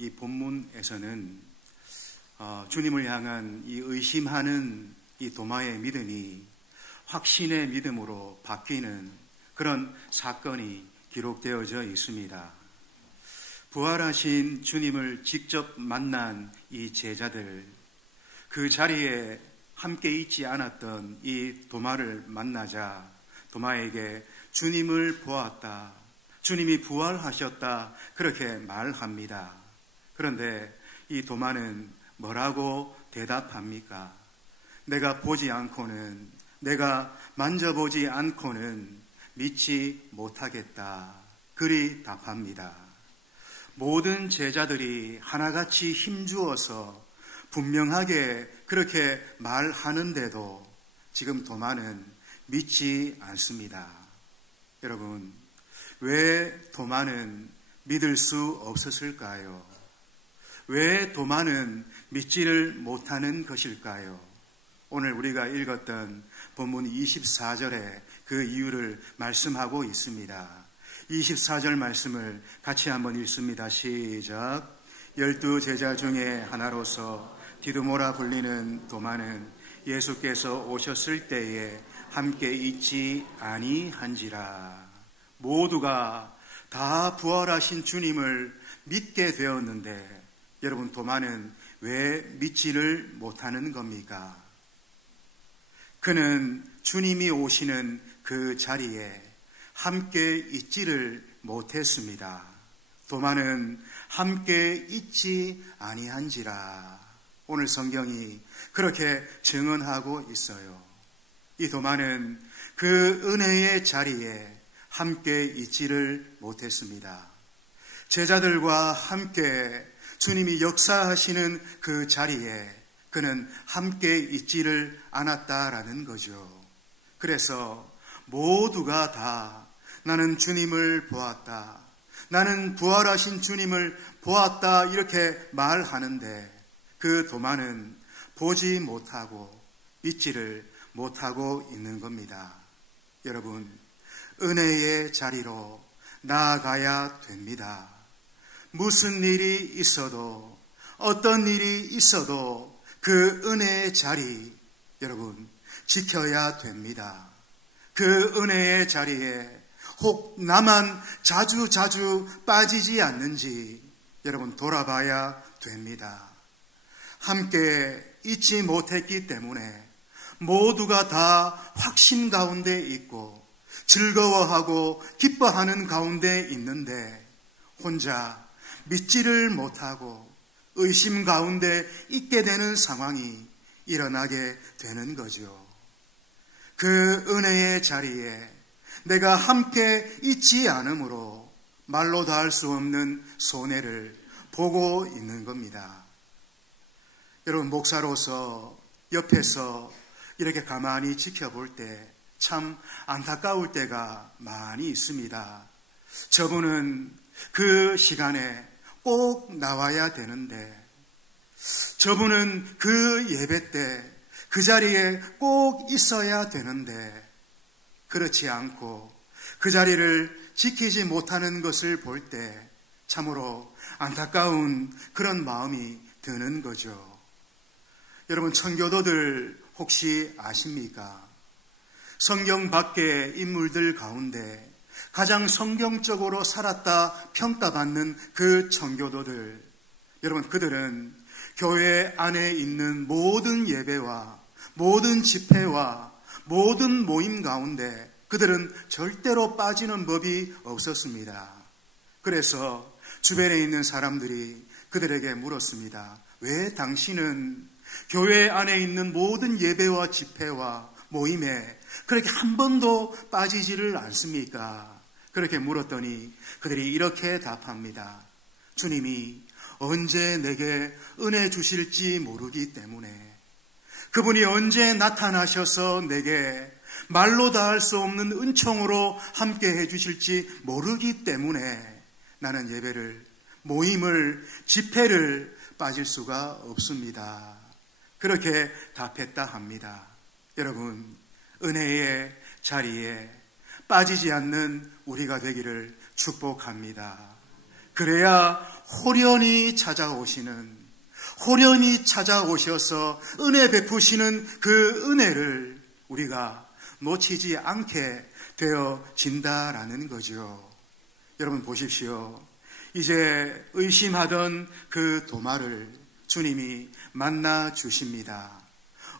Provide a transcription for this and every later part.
이 본문에서는 주님을 향한 이 의심하는 이 도마의 믿음이 확신의 믿음으로 바뀌는 그런 사건이 기록되어져 있습니다. 부활하신 주님을 직접 만난 이 제자들, 그 자리에 함께 있지 않았던 이 도마를 만나자 도마에게 주님을 보았다, 주님이 부활하셨다, 그렇게 말합니다. 그런데 이 도마는 뭐라고 대답합니까? 내가 보지 않고는, 내가 만져보지 않고는 믿지 못하겠다, 그리 답합니다. 모든 제자들이 하나같이 힘주어서 분명하게 그렇게 말하는데도 지금 도마는 믿지 않습니다. 여러분, 왜 도마는 믿을 수 없었을까요? 왜 도마는 믿지를 못하는 것일까요? 오늘 우리가 읽었던 본문 24절에 그 이유를 말씀하고 있습니다. 24절 말씀을 같이 한번 읽습니다. 시작. 12 제자 중에 하나로서 디두모라 불리는 도마는 예수께서 오셨을 때에 함께 있지 아니한지라. 모두가 다 부활하신 주님을 믿게 되었는데 여러분, 도마는 왜 믿지를 못하는 겁니까? 그는 주님이 오시는 그 자리에 함께 있지를 못했습니다. 도마는 함께 있지 아니한지라. 오늘 성경이 그렇게 증언하고 있어요. 이 도마는 그 은혜의 자리에 함께 있지를 못했습니다. 제자들과 함께 주님이 역사하시는 그 자리에 그는 함께 있지를 않았다라는 거죠. 그래서 모두가 다 나는 주님을 보았다, 나는 부활하신 주님을 보았다, 이렇게 말하는데 그 도마는 보지 못하고 믿지를 못하고 있는 겁니다. 여러분, 은혜의 자리로 나아가야 됩니다. 무슨 일이 있어도, 어떤 일이 있어도 그 은혜의 자리, 여러분, 지켜야 됩니다. 그 은혜의 자리에 혹 나만 자주 빠지지 않는지 여러분 돌아봐야 됩니다. 함께 있지 못했기 때문에 모두가 다 확신 가운데 있고 즐거워하고 기뻐하는 가운데 있는데 혼자 믿지를 못하고 의심 가운데 있게 되는 상황이 일어나게 되는 거죠. 그 은혜의 자리에 내가 함께 있지 않으므로 말로 다 할 수 없는 손해를 보고 있는 겁니다. 여러분, 목사로서 옆에서 이렇게 가만히 지켜볼 때 참 안타까울 때가 많이 있습니다. 저분은 그 시간에 꼭 나와야 되는데, 저분은 그 예배 때 그 자리에 꼭 있어야 되는데 그렇지 않고 그 자리를 지키지 못하는 것을 볼 때 참으로 안타까운 그런 마음이 드는 거죠. 여러분, 청교도들 혹시 아십니까? 성경 밖의 인물들 가운데 가장 성경적으로 살았다 평가받는 그 청교도들, 여러분, 그들은 교회 안에 있는 모든 예배와 모든 집회와 모든 모임 가운데 그들은 절대로 빠지는 법이 없었습니다. 그래서 주변에 있는 사람들이 그들에게 물었습니다. 왜 당신은 교회 안에 있는 모든 예배와 집회와 모임에 그렇게 한 번도 빠지지를 않습니까? 그렇게 물었더니 그들이 이렇게 답합니다. 주님이 언제 내게 은혜 주실지 모르기 때문에, 그분이 언제 나타나셔서 내게 말로 다 할 수 없는 은총으로 함께 해주실지 모르기 때문에 나는 예배를, 모임을, 집회를 빠질 수가 없습니다. 그렇게 답했다 합니다. 여러분, 은혜의 자리에 빠지지 않는 우리가 되기를 축복합니다. 그래야 호련히 찾아오셔서 은혜 베푸시는 그 은혜를 우리가 놓치지 않게 되어진다라는 거죠. 여러분 보십시오. 이제 의심하던 그 도마를 주님이 만나 주십니다.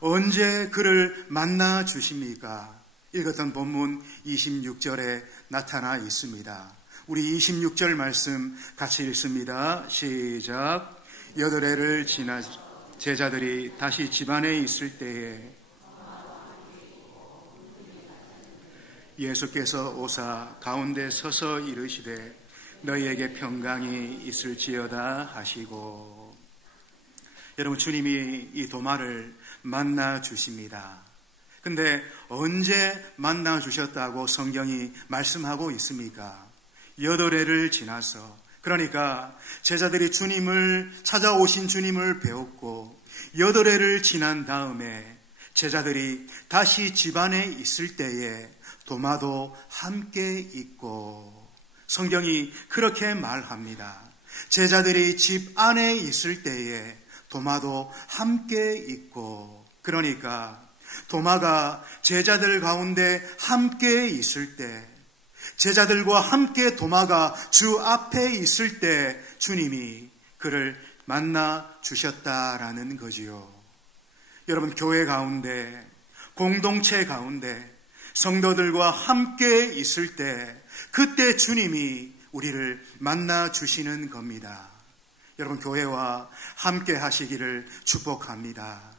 언제 그를 만나 주십니까? 읽었던 본문 26절에 나타나 있습니다. 우리 26절 말씀 같이 읽습니다. 시작. 여드레를 지나 제자들이 다시 집안에 있을 때에 예수께서 오사 가운데 서서 이르시되 너희에게 평강이 있을지어다 하시고. 여러분, 주님이 이 도마를 만나 주십니다. 근데 언제 만나 주셨다고 성경이 말씀하고 있습니까? 여덟해를 지나서, 그러니까 제자들이 찾아오신 주님을 배웠고 여덟해를 지난 다음에 제자들이 다시 집안에 있을 때에 도마도 함께 있고, 성경이 그렇게 말합니다. 제자들이 집 안에 있을 때에 도마도 함께 있고, 그러니까 도마가 제자들 가운데 함께 있을 때, 제자들과 함께 도마가 주 앞에 있을 때 주님이 그를 만나 주셨다라는 거지요. 여러분, 교회 가운데, 공동체 가운데 성도들과 함께 있을 때, 그때 주님이 우리를 만나 주시는 겁니다. 여러분, 교회와 함께 하시기를 축복합니다.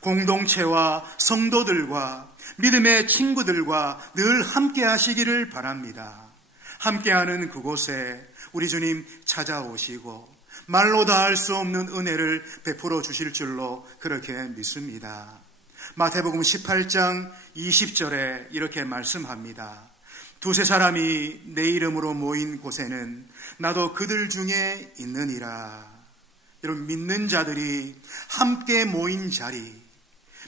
공동체와 성도들과 믿음의 친구들과 늘 함께 하시기를 바랍니다. 함께하는 그곳에 우리 주님 찾아오시고 말로 다 할 수 없는 은혜를 베풀어 주실 줄로 그렇게 믿습니다. 마태복음 18장 20절에 이렇게 말씀합니다. 두세 사람이 내 이름으로 모인 곳에는 나도 그들 중에 있느니라. 여러분, 믿는 자들이 함께 모인 자리,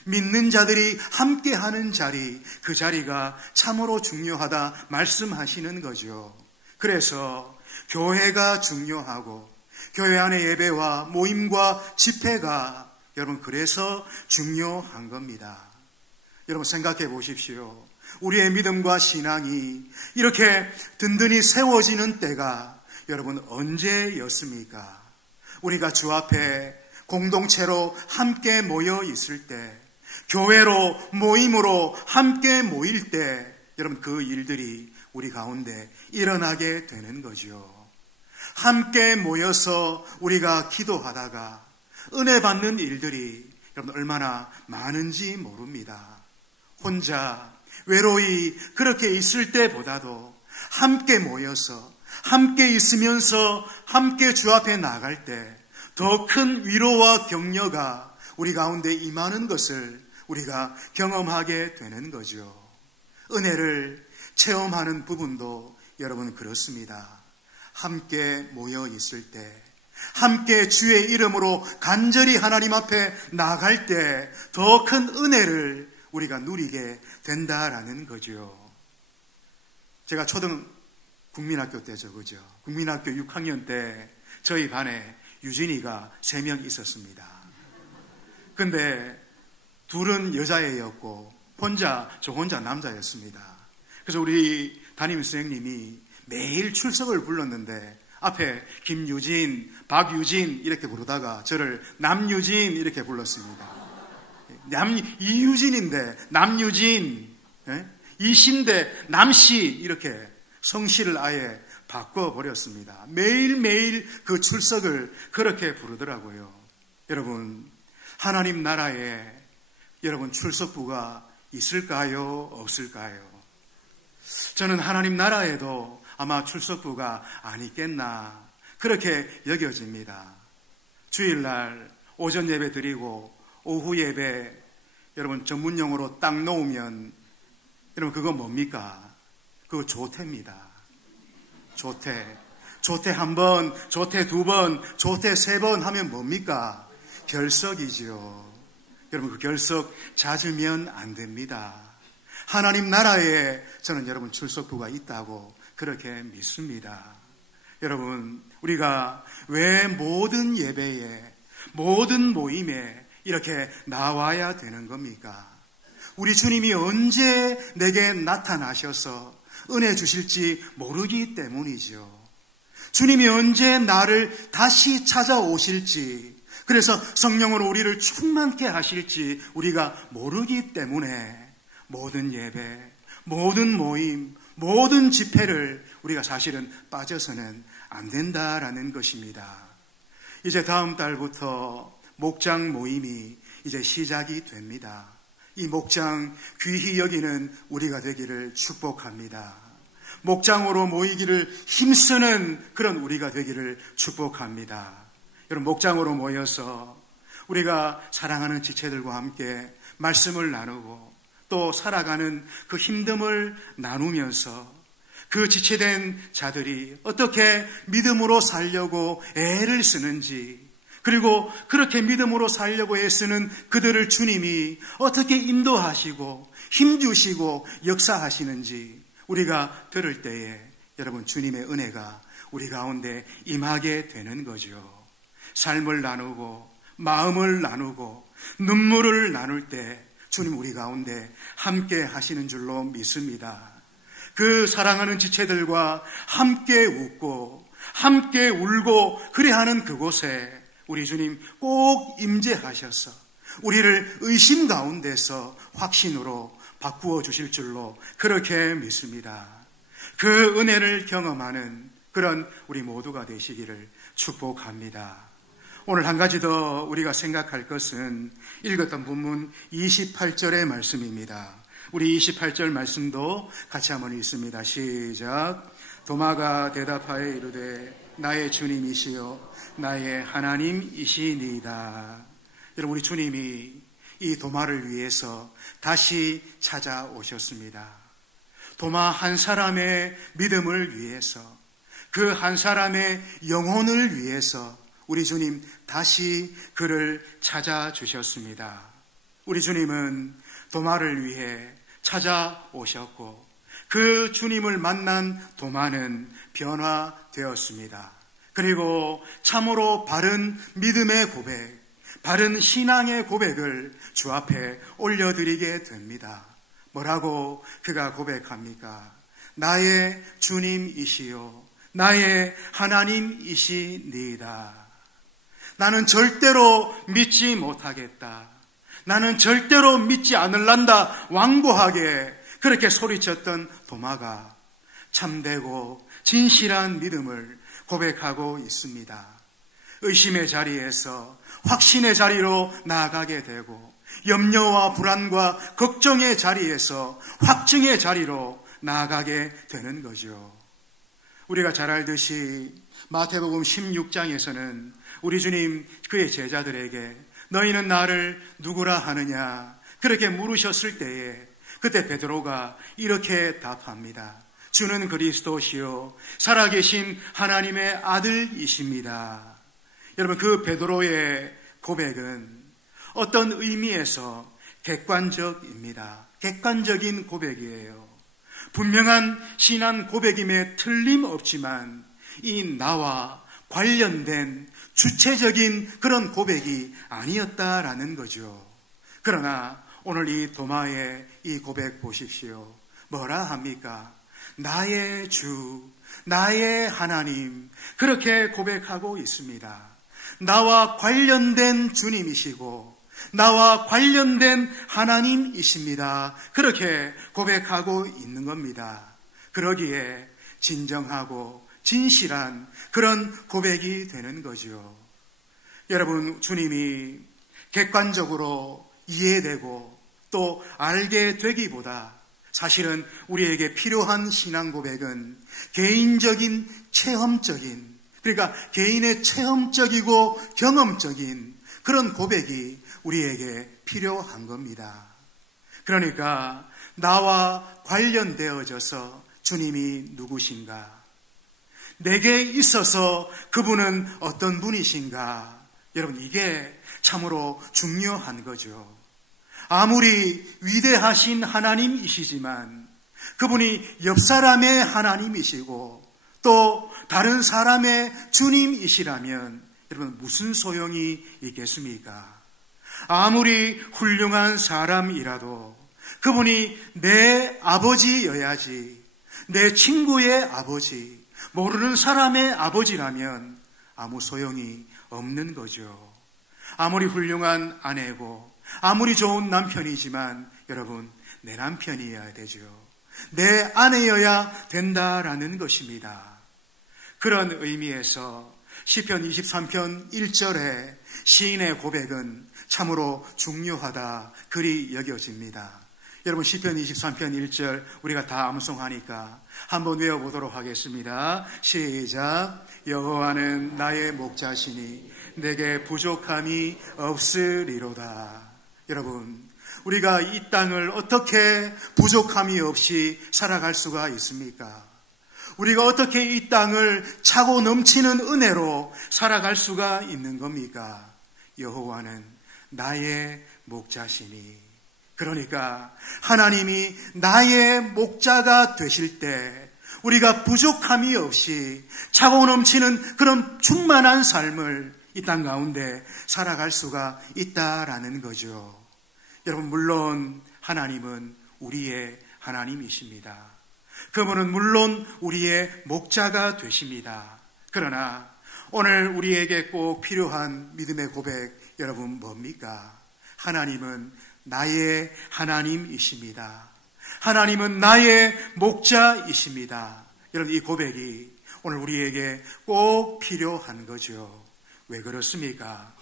믿는 자들이 함께하는 자리, 그 자리가 참으로 중요하다 말씀하시는 거죠. 그래서 교회가 중요하고 교회 안의 예배와 모임과 집회가 여러분 그래서 중요한 겁니다. 여러분 생각해 보십시오. 우리의 믿음과 신앙이 이렇게 든든히 세워지는 때가 여러분 언제였습니까? 우리가 주 앞에 공동체로 함께 모여 있을 때, 교회로 모임으로 함께 모일 때 여러분 그 일들이 우리 가운데 일어나게 되는 거죠. 함께 모여서 우리가 기도하다가 은혜 받는 일들이 여러분 얼마나 많은지 모릅니다. 혼자 외로이 그렇게 있을 때보다도 함께 모여서 함께 있으면서 함께 주 앞에 나갈 때 더 큰 위로와 격려가 우리 가운데 임하는 것을 우리가 경험하게 되는 거죠. 은혜를 체험하는 부분도 여러분 그렇습니다. 함께 모여 있을 때, 함께 주의 이름으로 간절히 하나님 앞에 나갈 때 더 큰 은혜를 우리가 누리게 된다라는 거죠. 제가 국민학교 때죠, 그죠? 국민학교 6학년 때 저희 반에 유진이가 3명 있었습니다. 근데 둘은 여자애였고 저 혼자 남자였습니다. 그래서 우리 담임 선생님이 매일 출석을 불렀는데 앞에 김유진, 박유진 이렇게 부르다가 저를 남유진 이렇게 불렀습니다. 이유진인데 남유진, 이신데 남씨 이렇게 성씨를 아예 바꿔버렸습니다. 매일매일 그 출석을 그렇게 부르더라고요. 여러분, 하나님 나라에 여러분 출석부가 있을까요? 없을까요? 저는 하나님 나라에도 아마 출석부가 안 있겠나 그렇게 여겨집니다. 주일날 오전 예배 드리고 오후 예배 여러분 전문용어로 딱 놓으면 여러분 그거 뭡니까? 그거 조퇴입니다. 조퇴 한 번, 조퇴 두 번, 조퇴 세 번 하면 뭡니까? 결석이죠. 여러분 그 결석 잦으면 안 됩니다. 하나님 나라에 저는 여러분 출석부가 있다고 그렇게 믿습니다. 여러분 우리가 왜 모든 예배에, 모든 모임에 이렇게 나와야 되는 겁니까? 우리 주님이 언제 내게 나타나셔서 은혜 주실지 모르기 때문이죠. 주님이 언제 나를 다시 찾아오실지, 그래서 성령으로 우리를 충만케 하실지 우리가 모르기 때문에 모든 예배, 모든 모임, 모든 집회를 우리가 사실은 빠져서는 안 된다라는 것입니다. 이제 다음 달부터 목장 모임이 이제 시작이 됩니다. 이 목장 귀히 여기는 우리가 되기를 축복합니다. 목장으로 모이기를 힘쓰는 그런 우리가 되기를 축복합니다. 여러분, 목장으로 모여서 우리가 사랑하는 지체들과 함께 말씀을 나누고 또 살아가는 그 힘듦을 나누면서 그 지체된 자들이 어떻게 믿음으로 살려고 애를 쓰는지, 그리고 그렇게 믿음으로 살려고 애쓰는 그들을 주님이 어떻게 인도하시고 힘주시고 역사하시는지 우리가 들을 때에 여러분, 주님의 은혜가 우리 가운데 임하게 되는 거죠. 삶을 나누고 마음을 나누고 눈물을 나눌 때 주님 우리 가운데 함께 하시는 줄로 믿습니다. 그 사랑하는 지체들과 함께 웃고 함께 울고 그래하는 그곳에 우리 주님 꼭 임재하셔서 우리를 의심 가운데서 확신으로 바꾸어 주실 줄로 그렇게 믿습니다. 그 은혜를 경험하는 그런 우리 모두가 되시기를 축복합니다. 오늘 한 가지 더 우리가 생각할 것은 읽었던 본문 28절의 말씀입니다. 우리 28절 말씀도 같이 한번 읽습니다. 시작. 도마가 대답하여 이르되 나의 주님이시여 나의 하나님이시니이다. 여러분, 우리 주님이 이 도마를 위해서 다시 찾아오셨습니다. 도마 한 사람의 믿음을 위해서, 그 한 사람의 영혼을 위해서 우리 주님 다시 그를 찾아주셨습니다. 우리 주님은 도마를 위해 찾아오셨고 그 주님을 만난 도마는 변화되었습니다. 그리고 참으로 바른 믿음의 고백, 바른 신앙의 고백을 주 앞에 올려드리게 됩니다. 뭐라고 그가 고백합니까? 나의 주님이시요 나의 하나님이시니이다. 나는 절대로 믿지 못하겠다. 나는 절대로 믿지 않을란다. 완고하게 그렇게 소리쳤던 도마가 참되고 진실한 믿음을 고백하고 있습니다. 의심의 자리에서 확신의 자리로 나아가게 되고 염려와 불안과 걱정의 자리에서 확증의 자리로 나아가게 되는 거죠. 우리가 잘 알듯이 마태복음 16장에서는 우리 주님 그의 제자들에게 너희는 나를 누구라 하느냐 그렇게 물으셨을 때에 그때 베드로가 이렇게 답합니다. 주는 그리스도시요 살아계신 하나님의 아들이십니다. 여러분, 그 베드로의 고백은 어떤 의미에서 객관적입니다. 객관적인 고백이에요. 분명한 신앙 고백임에 틀림없지만 이 나와 관련된 주체적인 그런 고백이 아니었다라는 거죠. 그러나 오늘 이 도마의 이 고백 보십시오. 뭐라 합니까? 나의 주, 나의 하나님, 그렇게 고백하고 있습니다. 나와 관련된 주님이시고 나와 관련된 하나님이십니다. 그렇게 고백하고 있는 겁니다. 그러기에 진정하고 진실한 그런 고백이 되는 거죠. 여러분, 주님이 객관적으로 이해되고 또 알게 되기보다 사실은 우리에게 필요한 신앙 고백은 개인적인 체험적인, 그러니까 개인의 체험적이고 경험적인 그런 고백이 우리에게 필요한 겁니다. 그러니까 나와 관련되어져서 주님이 누구신가? 내게 있어서 그분은 어떤 분이신가? 여러분, 이게 참으로 중요한 거죠. 아무리 위대하신 하나님이시지만 그분이 옆 사람의 하나님이시고 또 다른 사람의 주님이시라면 여러분 무슨 소용이 있겠습니까? 아무리 훌륭한 사람이라도 그분이 내 아버지여야지, 내 친구의 아버지, 모르는 사람의 아버지라면 아무 소용이 없는 거죠. 아무리 훌륭한 아내고 아무리 좋은 남편이지만 여러분 내 남편이어야 되죠. 내 아내여야 된다라는 것입니다. 그런 의미에서 시편 23편 1절에 시인의 고백은 참으로 중요하다 그리 여겨집니다. 여러분 시편 23편 1절 우리가 다 암송하니까 한번 외워보도록 하겠습니다. 시작. 여호와는 나의 목자시니 내게 부족함이 없으리로다. 여러분 우리가 이 땅을 어떻게 부족함이 없이 살아갈 수가 있습니까? 우리가 어떻게 이 땅을 차고 넘치는 은혜로 살아갈 수가 있는 겁니까? 여호와는 나의 목자시니. 그러니까 하나님이 나의 목자가 되실 때 우리가 부족함이 없이 차고 넘치는 그런 충만한 삶을 이 땅 가운데 살아갈 수가 있다라는 거죠. 여러분 물론 하나님은 우리의 하나님이십니다. 그분은 물론 우리의 목자가 되십니다. 그러나 오늘 우리에게 꼭 필요한 믿음의 고백 여러분 뭡니까? 하나님은 나의 하나님이십니다. 하나님은 나의 목자이십니다. 여러분 이 고백이 오늘 우리에게 꼭 필요한 거죠. 왜 그렇습니까?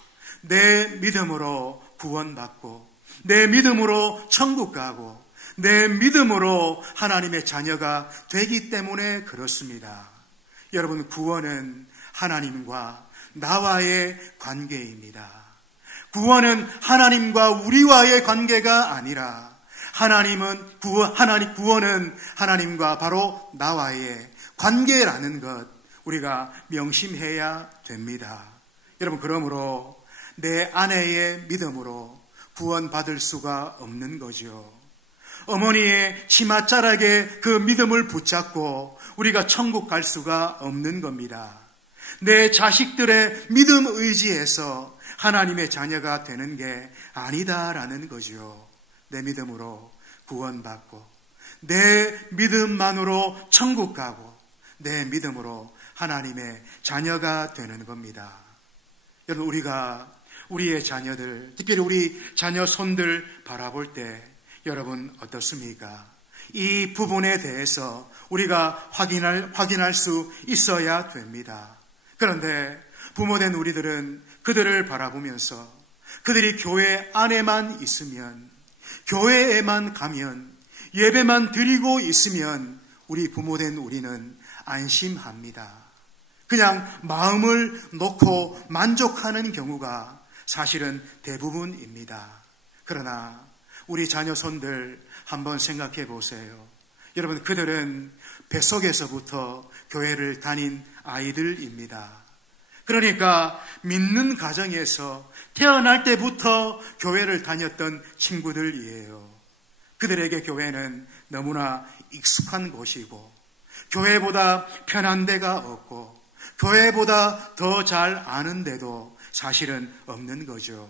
내 믿음으로 구원받고 내 믿음으로 천국 가고 내 믿음으로 하나님의 자녀가 되기 때문에 그렇습니다. 여러분 구원은 하나님과 나와의 관계입니다. 구원은 하나님과 우리와의 관계가 아니라 구원은 하나님과 바로 나와의 관계라는 것 우리가 명심해야 됩니다. 여러분 그러므로 내 아내의 믿음으로 구원받을 수가 없는 거죠. 어머니의 치맛자락에 그 믿음을 붙잡고 우리가 천국 갈 수가 없는 겁니다. 내 자식들의 믿음 의지에서 하나님의 자녀가 되는 게 아니다라는 거죠. 내 믿음으로 구원받고 내 믿음만으로 천국 가고 내 믿음으로 하나님의 자녀가 되는 겁니다. 여러분 우리가 우리의 자녀들, 특별히 우리 자녀 손들 바라볼 때 여러분 어떻습니까? 이 부분에 대해서 우리가 확인할 수 있어야 됩니다. 그런데 부모된 우리들은 그들을 바라보면서 그들이 교회 안에만 있으면, 교회에만 가면, 예배만 드리고 있으면 우리 부모된 우리는 안심합니다. 그냥 마음을 놓고 만족하는 경우가 사실은 대부분입니다. 그러나 우리 자녀 손들 한번 생각해 보세요. 여러분 그들은 뱃속에서부터 교회를 다닌 아이들입니다. 그러니까 믿는 가정에서 태어날 때부터 교회를 다녔던 친구들이에요. 그들에게 교회는 너무나 익숙한 곳이고 교회보다 편한 데가 없고 교회보다 더 잘 아는데도 사실은 없는 거죠.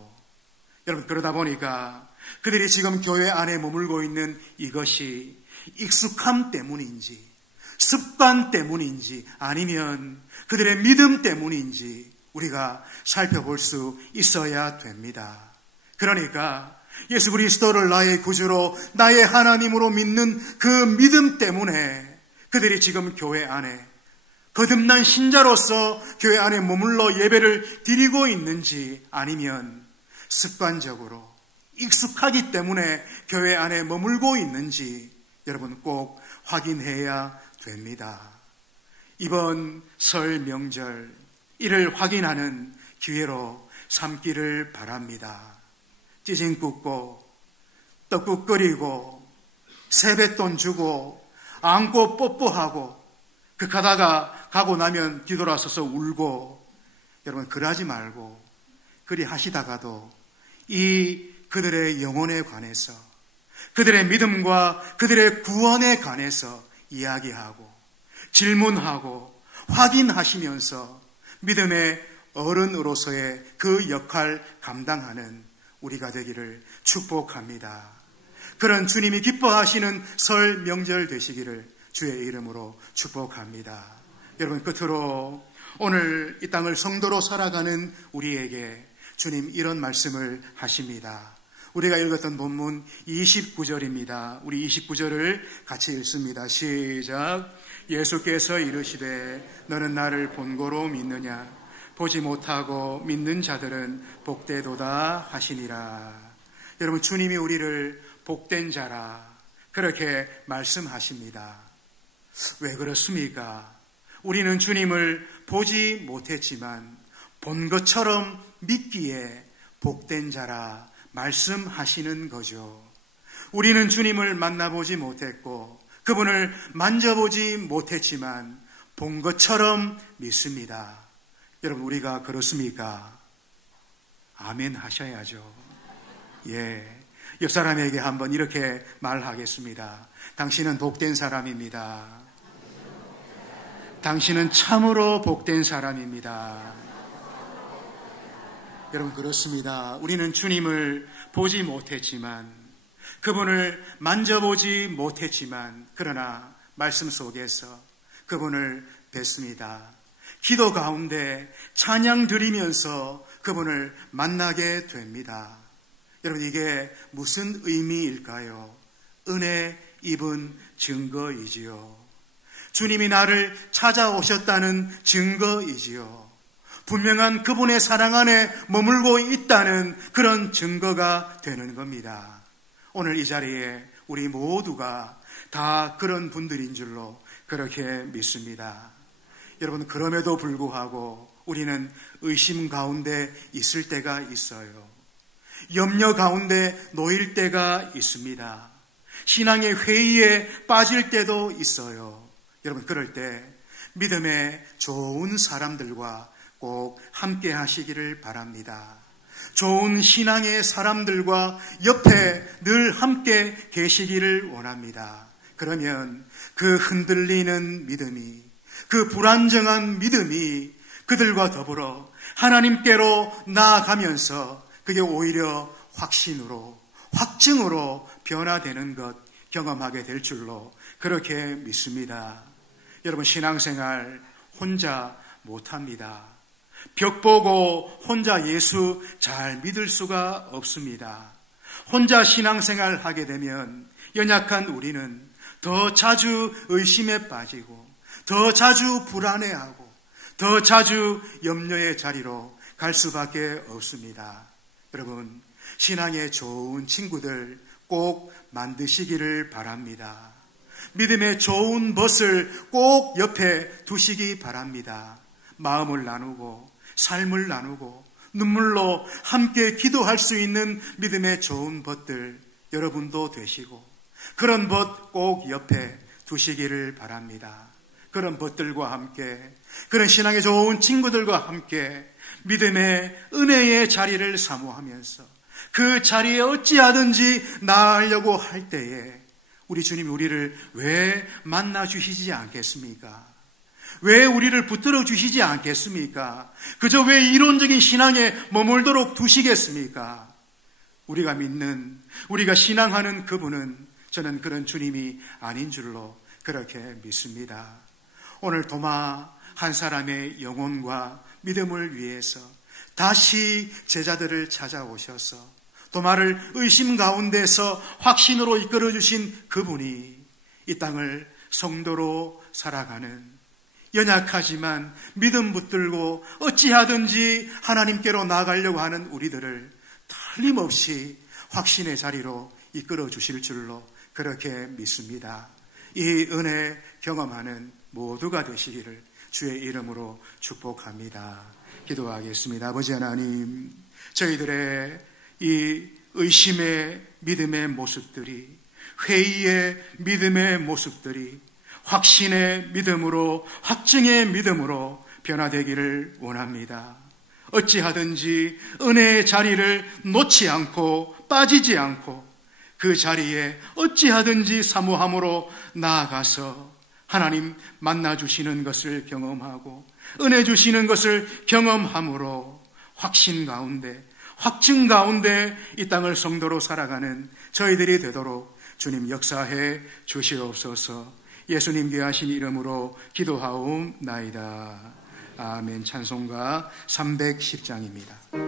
여러분 그러다 보니까 그들이 지금 교회 안에 머물고 있는 이것이 익숙함 때문인지 습관 때문인지 아니면 그들의 믿음 때문인지 우리가 살펴볼 수 있어야 됩니다. 그러니까 예수 그리스도를 나의 구주로 나의 하나님으로 믿는 그 믿음 때문에 그들이 지금 교회 안에 거듭난 신자로서 교회 안에 머물러 예배를 드리고 있는지 아니면 습관적으로 익숙하기 때문에 교회 안에 머물고 있는지 여러분 꼭 확인해야 됩니다. 이번 설 명절 이를 확인하는 기회로 삼기를 바랍니다. 찌짐 굽고 떡국 끓이고 세뱃돈 주고 안고 뽀뽀하고 가다가 가고 나면 뒤돌아서서 울고 여러분 그러지 말고 그리 하시다가도 이 그들의 영혼에 관해서 그들의 믿음과 그들의 구원에 관해서 이야기하고 질문하고 확인하시면서 믿음의 어른으로서의 그 역할 감당하는 우리가 되기를 축복합니다. 그런 주님이 기뻐하시는 설 명절 되시기를 주의 이름으로 축복합니다. 여러분, 끝으로 오늘 이 땅을 성도로 살아가는 우리에게 주님 이런 말씀을 하십니다. 우리가 읽었던 본문 29절입니다. 우리 29절을 같이 읽습니다. 시작. 예수께서 이르시되 너는 나를 본고로 믿느냐? 보지 못하고 믿는 자들은 복되도다 하시니라. 여러분, 주님이 우리를 복된 자라 그렇게 말씀하십니다. 왜 그렇습니까? 우리는 주님을 보지 못했지만 본 것처럼 믿기에 복된 자라 말씀하시는 거죠. 우리는 주님을 만나보지 못했고 그분을 만져보지 못했지만 본 것처럼 믿습니다. 여러분, 우리가 그렇습니까? 아멘 하셔야죠. 예. 옆 사람에게 한번 이렇게 말하겠습니다. 당신은 복된 사람입니다. 당신은 참으로 복된 사람입니다. 여러분, 그렇습니다. 우리는 주님을 보지 못했지만 그분을 만져보지 못했지만 그러나 말씀 속에서 그분을 뵀습니다. 기도 가운데 찬양 드리면서 그분을 만나게 됩니다. 여러분, 이게 무슨 의미일까요? 은혜 입은 증거이지요. 주님이 나를 찾아오셨다는 증거이지요. 분명한 그분의 사랑 안에 머물고 있다는 그런 증거가 되는 겁니다. 오늘 이 자리에 우리 모두가 다 그런 분들인 줄로 그렇게 믿습니다. 여러분, 그럼에도 불구하고 우리는 의심 가운데 있을 때가 있어요. 염려 가운데 놓일 때가 있습니다. 신앙의 회의에 빠질 때도 있어요. 여러분, 그럴 때 믿음의 좋은 사람들과 꼭 함께 하시기를 바랍니다. 좋은 신앙의 사람들과 옆에 늘 함께 계시기를 원합니다. 그러면 그 흔들리는 믿음이, 그 불안정한 믿음이 그들과 더불어 하나님께로 나아가면서 그게 오히려 확신으로, 확증으로 변화되는 것 경험하게 될 줄로 그렇게 믿습니다. 여러분, 신앙생활 혼자 못합니다. 벽 보고 혼자 예수 잘 믿을 수가 없습니다. 혼자 신앙생활 하게 되면 연약한 우리는 더 자주 의심에 빠지고 더 자주 불안해하고 더 자주 염려의 자리로 갈 수밖에 없습니다. 여러분, 신앙의 좋은 친구들 꼭 만드시기를 바랍니다. 믿음의 좋은 벗을 꼭 옆에 두시기 바랍니다. 마음을 나누고 삶을 나누고 눈물로 함께 기도할 수 있는 믿음의 좋은 벗들 여러분도 되시고 그런 벗 꼭 옆에 두시기를 바랍니다. 그런 벗들과 함께, 그런 신앙의 좋은 친구들과 함께 믿음의 은혜의 자리를 사모하면서 그 자리에 어찌하든지 나아가려고 할 때에 우리 주님이 우리를 왜 만나주시지 않겠습니까? 왜 우리를 붙들어 주시지 않겠습니까? 그저 왜 이론적인 신앙에 머물도록 두시겠습니까? 우리가 믿는, 우리가 신앙하는 그분은 저는 그런 주님이 아닌 줄로 그렇게 믿습니다. 오늘 도마 한 사람의 영혼과 믿음을 위해서 다시 제자들을 찾아오셔서 도마를 의심 가운데서 확신으로 이끌어주신 그분이 이 땅을 성도로 살아가는 연약하지만 믿음 붙들고 어찌하든지 하나님께로 나아가려고 하는 우리들을 틀림없이 확신의 자리로 이끌어 주실 줄로 그렇게 믿습니다. 이 은혜 경험하는 모두가 되시기를 주의 이름으로 축복합니다. 기도하겠습니다. 아버지 하나님, 저희들의 이 의심의 믿음의 모습들이, 회의의 믿음의 모습들이 확신의 믿음으로, 확증의 믿음으로 변화되기를 원합니다. 어찌하든지 은혜의 자리를 놓지 않고 빠지지 않고 그 자리에 어찌하든지 사모함으로 나아가서 하나님 만나 주시는 것을 경험하고 은혜 주시는 것을 경험함으로 확신 가운데, 확증 가운데 이 땅을 성도로 살아가는 저희들이 되도록 주님 역사해 주시옵소서. 예수님 귀하신 이름으로 기도하옵나이다. 아멘. 찬송가 310장입니다.